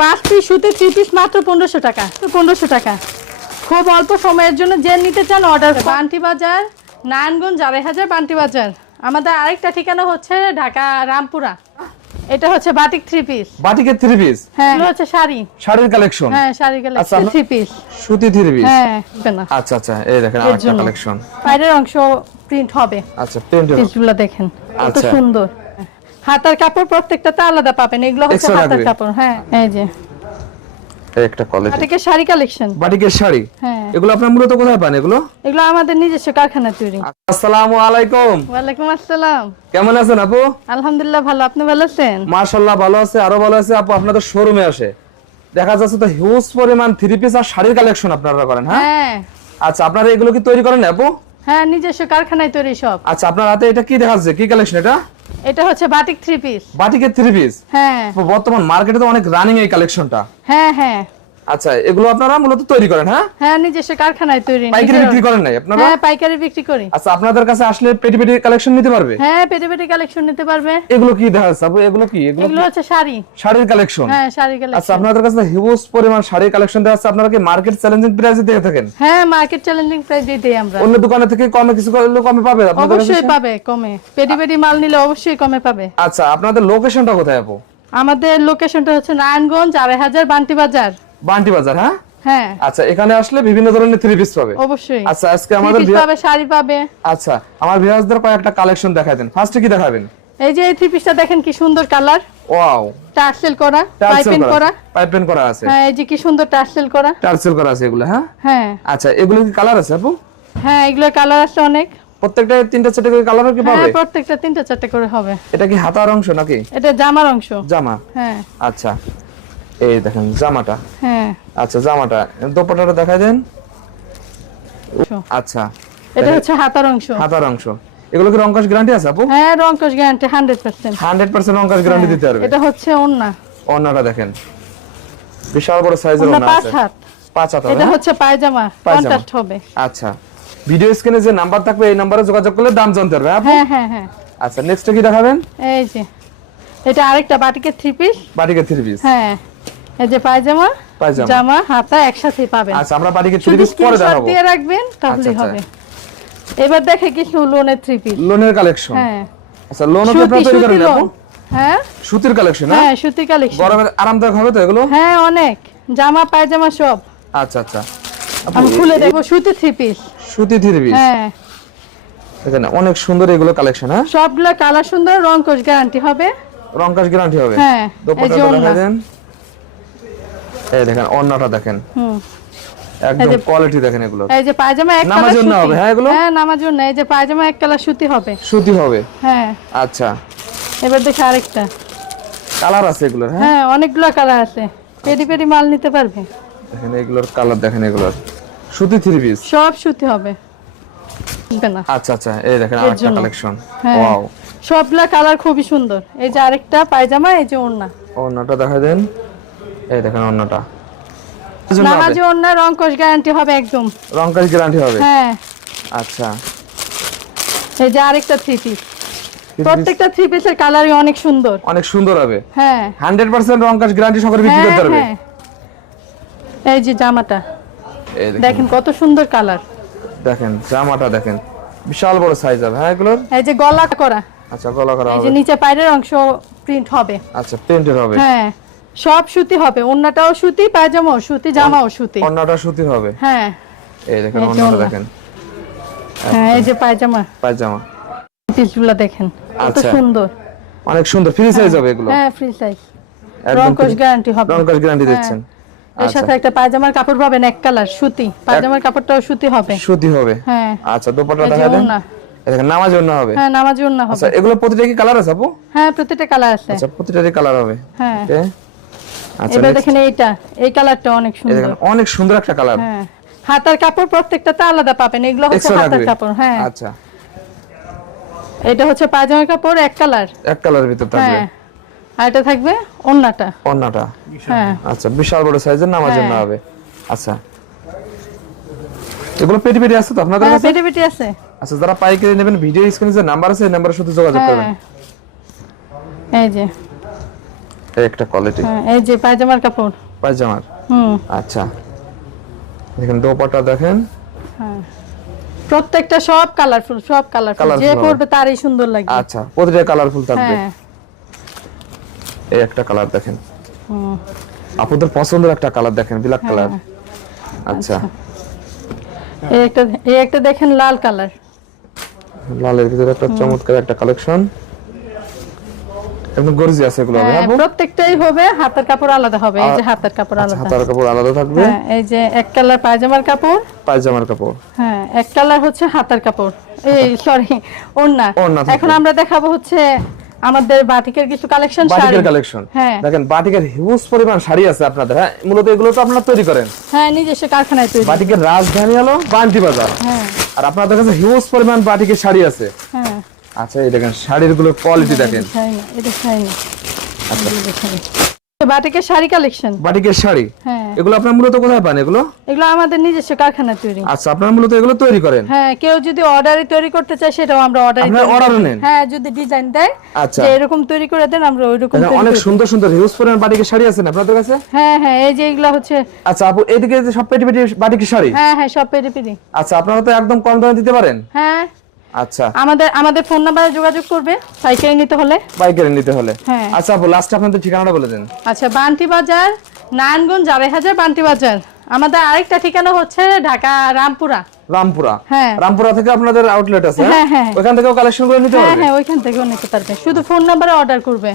পাঁচ পিস সুতি three piece মাত্র পনেরোশো টাকা। পনেরোশো টাকা। খুব অল্প সময়ের জন্য যে নিতে চান অর্ডার বান্টি বাজার নারায়ণগঞ্জ আড়াই হাজার বান্টি বাজার। আমাদের আরেকটা ঠিকানা হচ্ছে ঢাকা রামপুরা। এটা হচ্ছে বাটিক থ্রি পিস বাটিকের থ্রি পিস হ্যাঁ এগুলো হচ্ছে শাড়ি। শাড়ির কালেকশন হ্যাঁ শাড়ি আচ্ছা, থ্রি পিস সুতি থ্রি পিস হ্যাঁ আচ্ছা আচ্ছা এই দেখেন আরেকটা কালেকশন বাইরের অংশ প্রিন্ট হবে। আচ্ছা প্রিন্টের পিসগুলো দেখেন। কত আচ্ছা। সুন্দর। হাতার কাপড় প্রত্যেকটাতে আলাদা পাবেন এগুলো হচ্ছে হাতার কাপড় হ্যাঁ এই যে। একটা কোয়ালিটি বাটিকের শাড়ি কালেকশন বাটিকের শাড়ি? হ্যাঁ। এগুলো আপনার মূলত কোথায় পান এগুলো? এগুলো আমাদের নিজস্ব কারখানা তৈরি। আসসালামু আলাইকুম। ওয়ালাইকুম আসসালাম। কেমন আছেন আপু? আলহামদুলিল্লাহ ভালো আপনি ভালো আছেন? মার্শাল্লাহ ভালো আছে আরও ভালো আছে। আপু আপনাদের শোরুমে আসে। দেখা যাচ্ছে তো হিউজ পরিমাণ থ্রি পিস আর শাড়ির কালেকশন আপনারা করেন হ্যাঁ? হ্যাঁ। আচ্ছা আপনারা এগুলো কি তৈরি করেন আপু? হ্যাঁ নিজস্ব কারখানায় তৈরি সব। আচ্ছা আপনার হাতে এটা কি দেখা যাচ্ছে কি কালেকশন এটা? এটা হচ্ছে বাটিক থ্রি পিস বাটিকের থ্রি পিস হ্যাঁ। বর্তমান মার্কেটে তো অনেক রানিং এই কালেকশনটা হ্যাঁ হ্যাঁ। আচ্ছা এগুলো আপনারা মূলত তৈরি করেন হ্যাঁ? হ্যাঁ নিজস্ব কারখানায় তৈরি পাইকারি বিক্রি করেন নাই আপনারা? হ্যাঁ পাইকারি বিক্রি করি। আচ্ছা আপনাদের কাছে আসলে পেটি পেটি কালেকশন নিতে পারবে? হ্যাঁ পেটে পেটে কালেকশন নিতে পারবে। এগুলো কি দেখা যাচ্ছে? এগুলো কি? এগুলো এগুলো হচ্ছে শাড়ি। শাড়ির কালেকশন হ্যাঁ শাড়ি আচ্ছা আপনাদের কাছে হিউজ পরিমাণ শাড়ির কালেকশন দেওয়া আছে। আপনারা কি মার্কেট চ্যালেঞ্জিং প্রাইসে দিয়ে থাকেন? হ্যাঁ মার্কেট চ্যালেঞ্জিং প্রাইস দিয়ে দিই আমরা। অন্য দোকানে থেকে কমে কিছু করলে কমে পাবে আপনাদের অবশ্যই পাবে কমে। পেটি পেটি মাল নিলে অবশ্যই কমে পাবে। আচ্ছা আপনাদের লোকেশনটা কোথায় আপু? আমাদের লোকেশনটা হচ্ছে নারায়ণগঞ্জ আড়াই হাজার বান্টি বাজার। বান্টি বাজার হ্যাঁ? হ্যাঁ। আচ্ছা এখানে আসলে বিভিন্ন ধরনের থ্রি পিস পাবে। অবশ্যই। আচ্ছা আজকে আমাদের থ্রি পিস পাবে শাড়ি পাবে। আচ্ছা আমার ভিউয়ার্সদের কয়েকটা কালেকশন দেখাই দেন। ফার্স্টে কি দেখাবেন? এই যে এই থ্রি পিসটা দেখেন কি সুন্দর কালার ওয়াও টার্সেল করা পাইপিং করা। পাইপেন করা আছে। হ্যাঁ এই যে কি সুন্দর টার্সেল করা। টার্সেল করা আছে এগুলো হ্যাঁ? হ্যাঁ। আচ্ছা এগুলো কি কালার আছে আপু? হ্যাঁ এগুলো কালার আছে অনেক। প্রত্যেকটা তিনটা চারটে করে কালার কি হ্যাঁ পাবে প্রত্যেকটা তিনটা চারটে করে হবে। এটা কি হাতার অংশ নাকি? এটা জামার অংশ। জামা। হ্যাঁ। আচ্ছা। এই দেখেন জামাটা। হ্যাঁ। আচ্ছা জামাটা। দোপাটাটা দেখাই দেন। আচ্ছা। এটা হচ্ছে হাতার অংশ। হাতার অংশ। এগুলো কি রংকাশ গ্যারান্টি আছে আপু? হ্যাঁ রংকশ guarantee hundred percent hundred percent রংকাশ guarantee দিতে পারবে। এটা হচ্ছে ওন্না অন্যটা দেখেন। বিশাল বড় সাইজের ওন্না অন্য পাঁচ হাত। পাঁচ হাত এটা? হচ্ছে পায়জামা। কন্ট্রাস্ট হবে। আচ্ছা। ভিডিও স্ক্রিনে যে নাম্বার থাকবে এই নাম্বারে যোগাযোগ করলে দাম জানতে পারবে আপু? হ্যাঁ হ্যাঁ হ্যাঁ। আচ্ছা নেক্সট কি দেখাবেন? এই যে এটা আরেকটা বাটিকের থ্রি পিস বাটিকে থ্রি পিস হ্যাঁ। এই যে পায়জামা পায়জামা। জামা হাতা একসাথে পাবেন। আচ্ছা আমরা বাটিকে থ্রি পিস পরে স্ক্রিনশট দেখাবো। দিয়ে রাখবেন তাহলে আচ্ছা, হবে। এবার দেখে কিছু লোনের থ্রি পিস লোনের কালেকশন হ্যাঁ। আচ্ছা লোনও তৈরি লোন। আপু হ্যাঁ? সুতির কালেকশন হ্যাঁ? হ্যাঁ সুতি কালেকশন গরমের আরামদায়ক হবে তো এগুলো? হ্যাঁ অনেক। জামা পায়জামা সব। আচ্ছা আচ্ছা। আমি খুলে দেবো সুতি থ্রি পিস সুতি থ্রি পিস হ্যাঁ। এখানে অনেক সুন্দর এগুলো কালেকশন হ্যাঁ? সবগুলো কালার সুন্দর রং কোচ গ্যারান্টি হবে। রংকাশ গ্যারান্টি হবে। হ্যাঁ, দেন। এই দেখেন অন্যটা দেখেন। একদম কোয়ালিটি দেখেন এগুলো। এই যে পায়জামা এক নামার জন্য হবে, হ্যাঁ, এগুলো? হ্যাঁ নামার জন্য। এই যে পায়জামা এক কালার সুতি হবে। সুতি হবে? হ্যাঁ। আচ্ছা। এবার দেখি আরেকটা। কালার আছে এগুলোর হ্যাঁ? হ্যাঁ অনেকগুলো কালার আছে। পেডি পেডি মাল নিতে পারবে। দেখেন এগুলোর কালার দেখেন এগুলোর। সুতি থ্রি পিস সব সুতি হবে। না। আচ্ছা আচ্ছা এই দেখেন আরেকটা কালেকশন হ্যাঁ। ওয়াও সবগুলা কালার খুবই সুন্দর। এই যে আরেকটা পায়জামা এই যে ওড়না। অন্যটা দেখা দেন। এই দেখেন অন্যটা। নামাজি ওড়না রং কোচ গ্যারান্টি হবে একদম। রংকাশ গ্যারান্টি হবে? হ্যাঁ। আচ্ছা। এই যে আরেকটা থ্রি পিস প্রত্যেকটা থ্রি পিসের কালারই অনেক সুন্দর। অনেক সুন্দর হবে? হ্যাঁ। হান্ড্রেড পার্সেন্ট রংকাশ গ্যারান্টি সহকারে বিক্রি হ্যাঁ করতে পারবে? হ্যাঁ। এই যে জামাটা। দেখেন। দেখেন কত সুন্দর কালার দেখেন জামাটা দেখেন। বিশাল বড় সাইজ হবে হ্যাঁ এগুলোর? এই যে গলা করা। আচ্ছা গলা করা এই যে নিচে পায়ের অংশ প্রিন্ট হবে। আচ্ছা প্রিন্টের হবে। হ্যাঁ। সব সুতি হবে ওন্নাটাও সুতি পায়জামাও সুতি জামাও সুতি। অন্যটা সুতির হবে? হ্যাঁ। এই দেখেন অন্যটা দেখেন। হ্যাঁ এই যে পায়জামা। পায়জামা। পিসগুলো দেখেন কত আচ্ছা। সুন্দর। অনেক সুন্দর ফ্রি সাইজ হবে এগুলো? হ্যাঁ ফ্রি সাইজ রংকশ গ্যারান্টি হবে। রংকাশ গ্যারান্টি হ্যাঁ। দিচ্ছেন। এর সাথে একটা পায়জামার কাপড় পাবেন এক কালার সুতি। পায়জামার কাপড়টাও সুতি হবে। সুতি হবে। হ্যাঁ। আচ্ছা দোপাট্টা দেখা দেন। দেখেন নামাজ জন্য হবে। হ্যাঁ নামাজি ওড়না হবে। আচ্ছা এগুলো প্রতিটা কি কালার আছে আপু? হ্যাঁ প্রতিটা কালার আছে। আচ্ছা প্রতিটারই কালার হবে। হ্যাঁ। আচ্ছা দেখেন এইটা এই কালারটা অনেক সুন্দর। অনেক সুন্দর একটা কালার হ্যাঁ হাতার কাপড় প্রত্যেকটাতে আলাদা পাবেন এগুলো হচ্ছে হাতার কাপড় হ্যাঁ। আচ্ছা। এটা হচ্ছে পায়জামার কাপড় এক কালার এক কালারের ভিতর থাকবে। হ্যাঁ আর এটা থাকবে ওন্নাটা। অন্যটা হ্যাঁ। আচ্ছা বিশাল বড় সাইজের নামাজ জন্য হ্যাঁ। হবে আচ্ছা। এগুলো পেটি পেটি আছে তো আপনাদের হ্যাঁ কাছে? পেটে পেটে আছে। আচ্ছা যারা পাইকারি নেবেন ভিডিও স্ক্রিনে যে নাম্বার আছে এই নাম্বারে শুধু যোগাযোগ করবেন। হ্যাঁ এই যে। একটা কোয়ালিটি হ্যাঁ এই যে পায়জামার কাপড়। পায়জামার? হুম। আচ্ছা। দেখেন দোপাটা দেখেন। হ্যাঁ। প্রত্যেকটা সব কালারফুল সব কালারফুল যে। পরবে তারই সুন্দর লাগবে। আচ্ছা প্রতিটা কালারফুল থাকবে। হ্যাঁ। এই একটা কালার দেখেন। হুম, আপনাদের পছন্দের একটা কালার দেখেন ব্ল্যাক কালার হ্যাঁ। আচ্ছা। এই একটা এই একটা দেখেন লাল কালার লালের ভিতরে একটা চমৎকার একটা কালেকশন একদম গর্জিয়াস এগুলো হবে হ্যাঁ প্রত্যেকটাই হবে হাতের কাপড় আলাদা হবে এই যে হাতের কাপড় আচ্ছা, আলাদা। হাতার কাপড় আলাদা থাকবে? হ্যাঁ এই যে এক কালার পায়জামার কাপড়। পায়জামার কাপড়। হ্যাঁ এক কালার হচ্ছে হাতার কাপড়। এই সরি ওড়না। ওড়না এখন আমরা দেখাবো হচ্ছে আমাদের বাটিকের কিছু কালেকশন শাড়ি। বাটিকের কালেকশন হ্যাঁ। দেখেন বাটিকের হিউজ পরিমাণ শাড়ি আছে আপনাদের হ্যাঁ? মূলত এগুলো তো আপনারা তৈরি করেন। হ্যাঁ নিজস্ব কারখানায় তৈরি। বাটিকের রাজধানী হলো বান্টি বাজার। হ্যাঁ। আর আপনাদের কাছে হিউজ পরিমাণ বাটিকের শাড়ি আছে। হ্যাঁ। আচ্ছা এই দেখেন শাড়িরগুলো কোয়ালিটি দেখেন। এটা শাড়ি না এটা শাড়ি না আচ্ছা। বাটিকের শাড়ি কালেকশন বাটিকের শাড়ি? হ্যাঁ। এগুলো আপনার মূলত কোথায় পান এগুলো? এগুলো আমাদের নিজস্ব কারখানায় তৈরি। আচ্ছা আপনারা মূলত এগুলো তৈরি করেন? হ্যাঁ কেউ যদি অর্ডারে তৈরি করতে চায় সেটাও আমরা অর্ডারে আপনারা order নেন? হ্যাঁ যদি ডিজাইন দেয় আচ্ছা। এরকম তৈরি করে দেন আমরা ওইরকম তৈরি অনেক সুন্দর সুন্দর হিউজ পরিমাণ বাটিকের শাড়ি আছে আপনাদের কাছে? হ্যাঁ হ্যাঁ এই যে এগুলা হচ্ছে আচ্ছা আপু এদিকে যে সব পেটি পেটি বাটিকের শাড়ি? হ্যাঁ হ্যাঁ সব আচ্ছা আপনারা তো একদম কম দামে দিতে পারেন? হ্যাঁ। আচ্ছা। আমাদের আমাদের ফোন নাম্বারে যোগাযোগ করবে পাইকারি নিতে হলে। নিতে হলে। হ্যাঁ। আচ্ছা আপু লাস্ট আপনাদের ঠিকানাটা বলে দেন। আচ্ছা বান্টি বাজার নারায়ণগঞ্জ আড়াই হাজার বান্টি বাজার। আমাদের আরেকটা ঠিকানা হচ্ছে ঢাকা রামপুরা। রামপুরা। হ্যাঁ। রামপুরা থেকে আপনাদের আউটলেট আছে হ্যাঁ, হ্যাঁ। ওখান থেকেও কালেকশন করে নিতে হ্যাঁ পারবে? হ্যাঁ ওইখান থেকেও নিতে পারবে। শুধু ফোন নাম্বারে অর্ডার করবে।